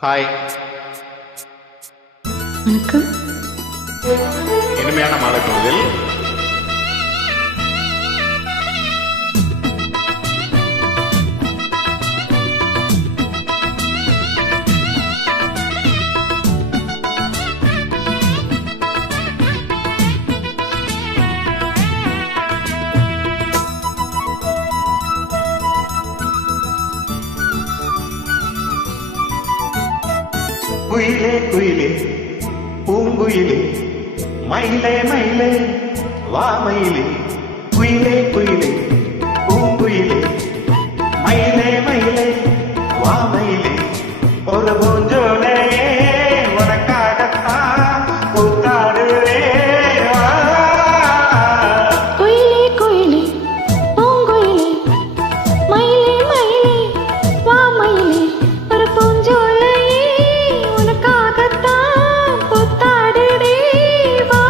Hi. வணக்கம். இனிமையான மாலை பொழுதில் குயிலே குயிலே பூங்குயிலே மயிலே மயிலே வா மயிலே. குயிலே குயிலே பூங்குயிலே மயிலே மயிலே வா மயிலே. ஒரு பூஞ்சோலே உனக்காகத்தான் கூத்தாடுவே. குயிலே குயிலே பூங்குயிலே மயிலே மயிலே வா மயிலே. ஒரு பூஞ்சோலையே உனக்காகத்தான் பூத்தாடுதே வா.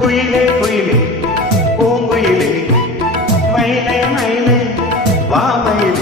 குயிலே குயிலே பூங்குயிலே மயிலே மயிலே வா மயிலே.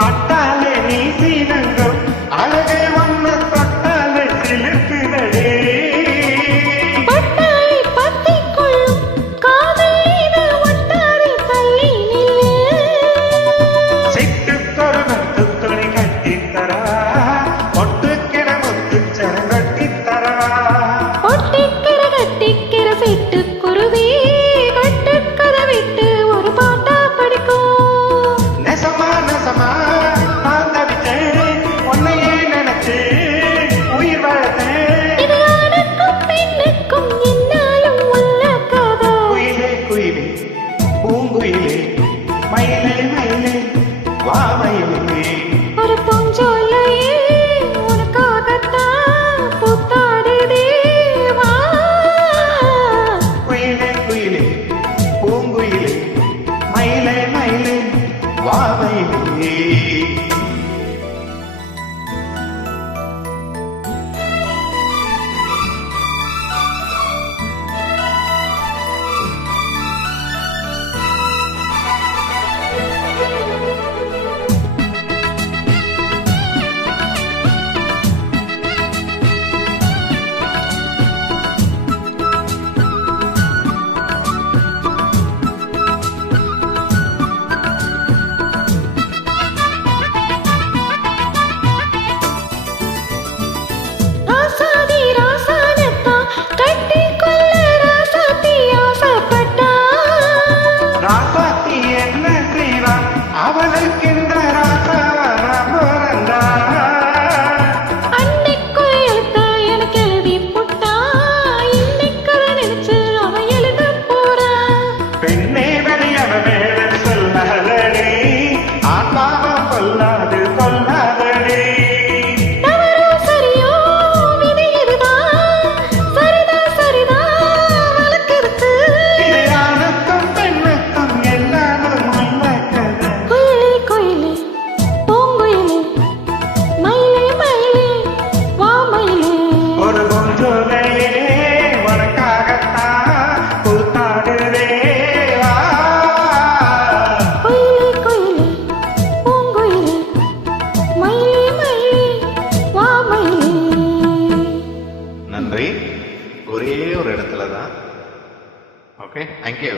தொட்டாலே நீ சீனங்கும் அழகே ஒன்று தொட்டாலே சிலுக்குதடே. பட்டாளி பத்திக் கொள்ளும் காதல் இது ஒட்டாரி தள்ளி நில்லு. சிட்டுக்கொரு முத்துத்துணி கட்டித்தரா ஒட்டுக்கிற முத்துச்சரம் கட்டித்தரா. ஒட்டிக்கிற கட்டிக்கிற சிட்டுக்குருவி கட்டுக்கதை விட்டு ஒரு பாட்டா படிக்கும். நெசமா நெசமா நான் தவிச்சேன் உன்னையே நினைச்சு உயிர் வளர்த்தேன். இது ஆணுக்கும் பெண்ணுக்கும் என்னாலும் உள்ள கதை. குயிலே குயிலே பூங்குயிலே மயிலே மயிலே வா மயிலே. ஒரு பூஞ்சோலையே உனக்காகத்தான் பூத்தாடுதே வா. குயிலே குயிலே பூங்குயிலே மயிலே மயிலே வா மயிலே. ராசாதி ராசானத்தான் கட்டிக்கொள்ள ராசாத்தி ஆசைப்பட்டா. ராசாத்தி என்ன செய்வான் அவளுக்கு இந்த ராசாவன பிறந்தா. அன்னைக்கு எழுத்த எனக்கு எழுதி புட்டா. இன்னைக்கு அதை நினைச்சு அவன் எழுத போறான். பெண்ணே வழியவ மேல சொல்லாதடி ஆத்மாவம் கொல்லாது கொல்லாதடி. தவறோ சரியோ விதி இதுதான். சரிதான் சரிதான் வழக்கிருக்கு. இது ஆணுக்கும் பெண்ணுக்கும் எல்லாரும் உண்மை கதை. குயிலே குயிலே பூங்குயிலே மயிலே மயிலே வா மயிலே. ஒரு பூஞ்சோலையே உனக்காகத்தான் கூத்தாடுதே வா. குயிலே குயிலே பூங்குயிலே மயிலே மயிலே வா மயிலே. நன்றி. ஒரே ஒரு இடத்துல தான். Okay, thank you.